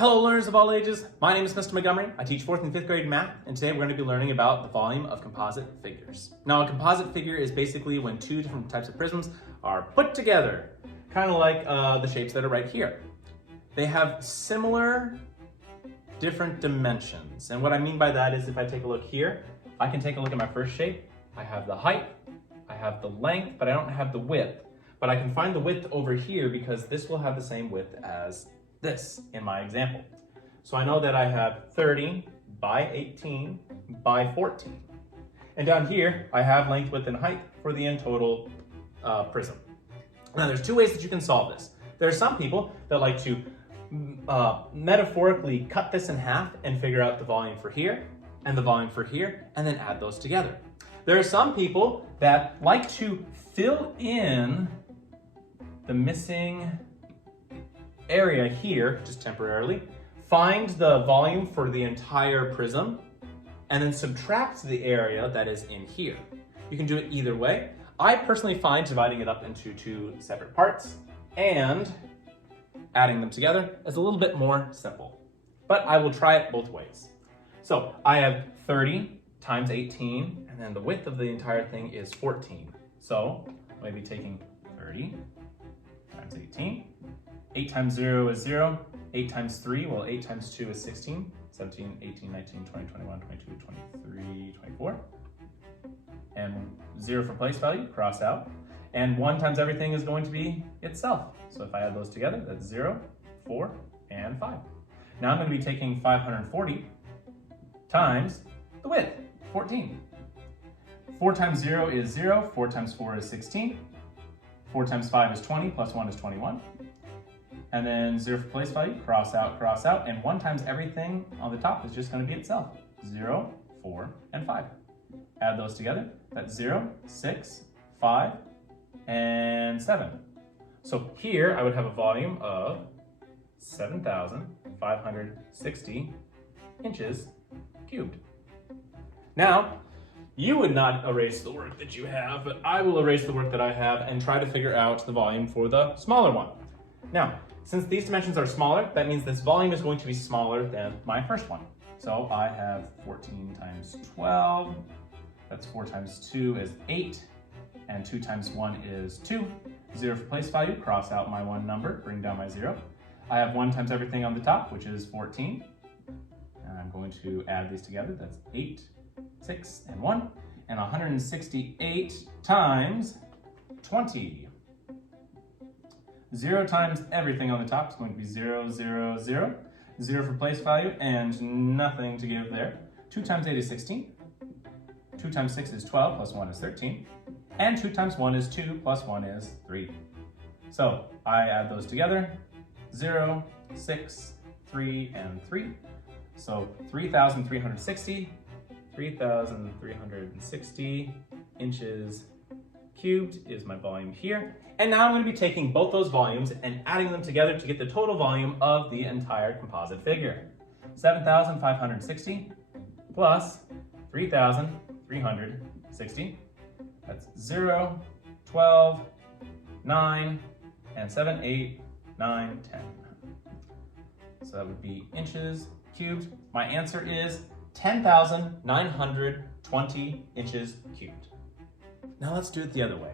Hello learners of all ages, my name is Mr. Montgomery. I teach 4th and 5th grade math, and today we're going to be learning about the volume of composite figures. Now a composite figure is basically when two different types of prisms are put together, kind of like the shapes that are right here. They have similar different dimensions, and what I mean by that is if I take a look here, I can take a look at my first shape. I have the height, I have the length, but I don't have the width. But I can find the width over here because this will have the same width as this in my example. So I know that I have 30 by 18 by 14. And down here, I have length, width, and height for the in total prism. Now there's two ways that you can solve this. There are some people that like to metaphorically cut this in half and figure out the volume for here and the volume for here and then add those together. There are some people that like to fill in the missing area here, just temporarily, find the volume for the entire prism, and then subtract the area that is in here. You can do it either way. I personally find dividing it up into two separate parts and adding them together is a little bit more simple, but I will try it both ways. So I have 30 times 18, and then the width of the entire thing is 14. So I'm going to be taking 30 times 18. 8 times 0 is 0. 8 times 3, well, 8 times 2 is 16. 17, 18, 19, 20, 21, 22, 23, 24. And 0 for place value, cross out. And 1 times everything is going to be itself. So if I add those together, that's 0, 4, and 5. Now I'm going to be taking 540 times the width, 14. 4 times 0 is 0. 4 times 4 is 16. 4 times 5 is 20, plus 1 is 21. And then 0 for place value, cross out, and 1 times everything on the top is just going to be itself. 0, 4, and 5. Add those together, that's 0, 6, 5, and 7. So here I would have a volume of 7,560 inches cubed. Now, you would not erase the work that you have, but I will erase the work that I have and try to figure out the volume for the smaller one. Now, since these dimensions are smaller, that means this volume is going to be smaller than my first one. So I have 14 times 12, that's 4 times 2 is 8, and 2 times 1 is 2. 0 for place value, cross out my 1 number, bring down my 0. I have 1 times everything on the top, which is 14. And I'm going to add these together, that's 8, 6, and 1. And 168 times 20. 0 times everything on the top is going to be 0, 0, 0. 0 for place value and nothing to give there. 2 times 8 is 16. 2 times 6 is 12, plus 1 is 13. And 2 times 1 is 2, plus 1 is 3. So I add those together. 0, 6, 3, and 3. So 3,360 inches cubed is my volume here. And now I'm going to be taking both those volumes and adding them together to get the total volume of the entire composite figure. 7,560 plus 3,360. That's 0, 12, 9, and 7, 8, 9, 10. So that would be inches cubed. My answer is 10,920 inches cubed. Now let's do it the other way.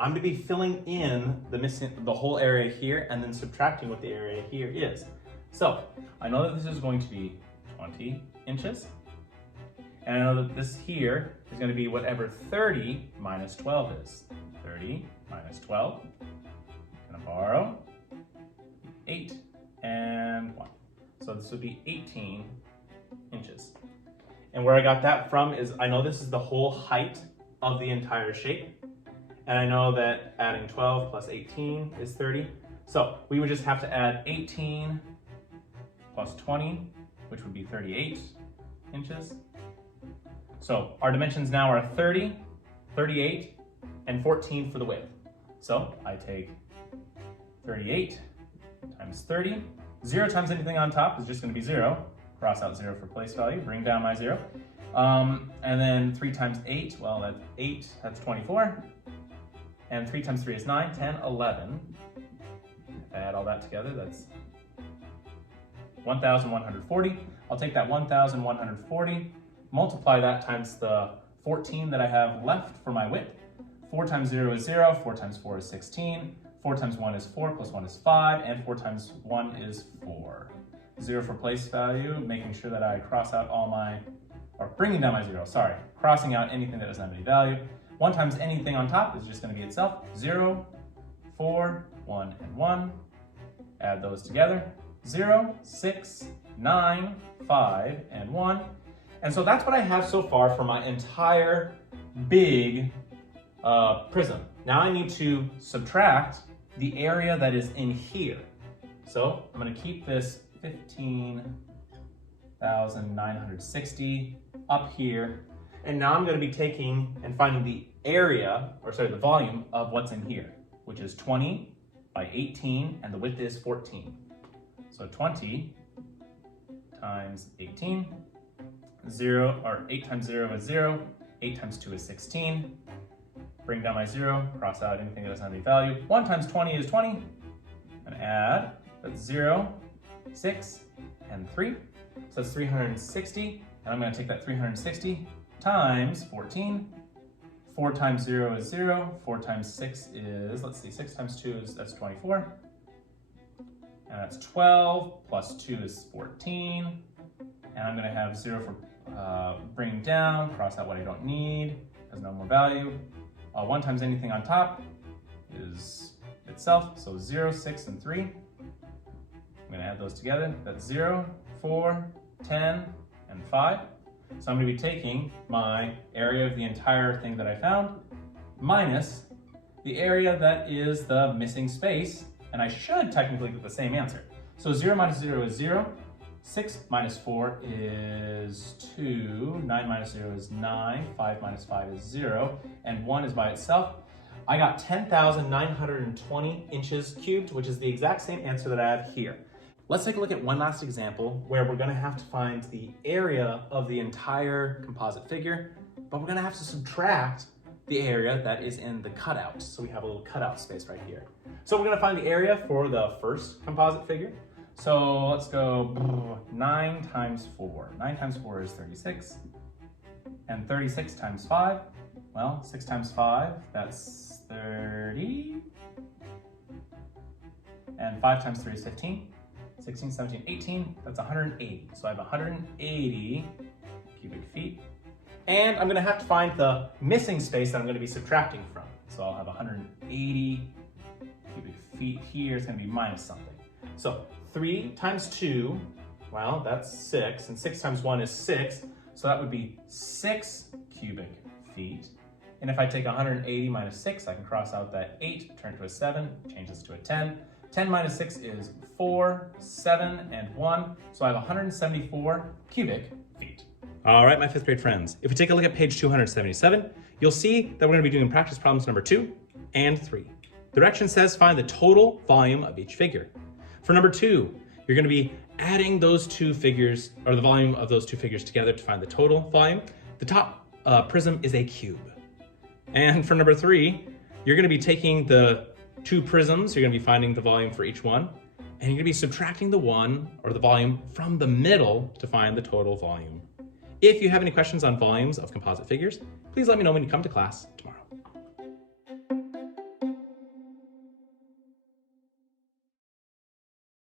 I'm going to be filling in the whole area here and then subtracting what the area here is. So I know that this is going to be 20 inches. And I know that this here is going to be whatever 30 minus 12 is. 30 minus 12. I'm going to borrow 8 and 1. So this would be 18 inches. And where I got that from is I know this is the whole height of the entire shape. And I know that adding 12 plus 18 is 30. So we would just have to add 18 plus 20, which would be 38 inches. So our dimensions now are 30, 38, and 14 for the width. So I take 38 times 30. 0 times anything on top is just going to be 0. Cross out 0 for place value, bring down my 0. And then 3 times 8, well, that's 8, that's 24. And 3 times 3 is 9, 10, 11. Add all that together, that's 1,140. I'll take that 1,140, multiply that times the 14 that I have left for my width. 4 times 0 is 0, 4 times 4 is 16, 4 times 1 is 4, plus 1 is 5, and 4 times 1 is 4. 0 for place value, making sure that I cross out all my, or bringing down my 0, sorry, crossing out anything that doesn't have any value. 1 times anything on top is just going to be itself. 0, 4, 1, and 1. Add those together. 0, 6, 9, 5, and 1. And so that's what I have so far for my entire big prism. Now I need to subtract the area that is in here. So I'm going to keep this 15,960 up here. And now I'm going to be taking and finding the area, or sorry, the volume of what's in here, which is 20 by 18, and the width is 14. So 20 times 18, 0, or 8 times 0 is 0, 8 times 2 is 16. Bring down my 0, cross out anything that doesn't have any value. 1 times 20 is 20, and add, that's 0, 6, and 3. So that's 360, and I'm going to take that 360 times 14. 4 times 0 is 0, 4 times 6 is, let's see, 6 times 2 is, that's 24. And that's 12, plus 2 is 14. And I'm going to have 0 for bringing down, cross out what I don't need, has no more value. 1 times anything on top is itself, so 0, 6, and 3. I'm going to add those together. That's 0, 4, 10, and 5. So I'm going to be taking my area of the entire thing that I found minus the area that is the missing space, and I should technically get the same answer. So 0 minus 0 is 0, 6 minus 4 is 2, 9 minus 0 is 9, 5 minus 5 is 0, and 1 is by itself. I got 10,920 inches cubed, which is the exact same answer that I have here. Let's take a look at one last example where we're going to have to find the area of the entire composite figure, but we're going to have to subtract the area that is in the cutout. So we have a little cutout space right here. So we're going to find the area for the first composite figure. So let's go 9 times 4. 9 times 4 is 36. And 36 times 5, well, 6 times 5, that's 30. And 5 times 3 is 15. 16, 17, 18, that's 180. So I have 180 cubic feet. And I'm gonna have to find the missing space that I'm gonna be subtracting from. So I'll have 180 cubic feet here. It's gonna be minus something. So 3 times 2, well, that's 6, and 6 times 1 is 6. So that would be 6 cubic feet. And if I take 180 minus 6, I can cross out that 8, turn it to a 7, change this to a 10. 10 minus 6 is 4, 7, and 1. So I have 174 cubic feet. All right, my 5th grade friends. If we take a look at page 277, you'll see that we're going to be doing practice problems number 2 and 3. The direction says find the total volume of each figure. For number 2, you're going to be adding those two figures, or the volume of those two figures together to find the total volume. The top prism is a cube. And for number 3, you're going to be taking the two prisms, you're going to be finding the volume for each one, and you're going to be subtracting the one, or the volume, from the middle to find the total volume. If you have any questions on volumes of composite figures, please let me know when you come to class tomorrow.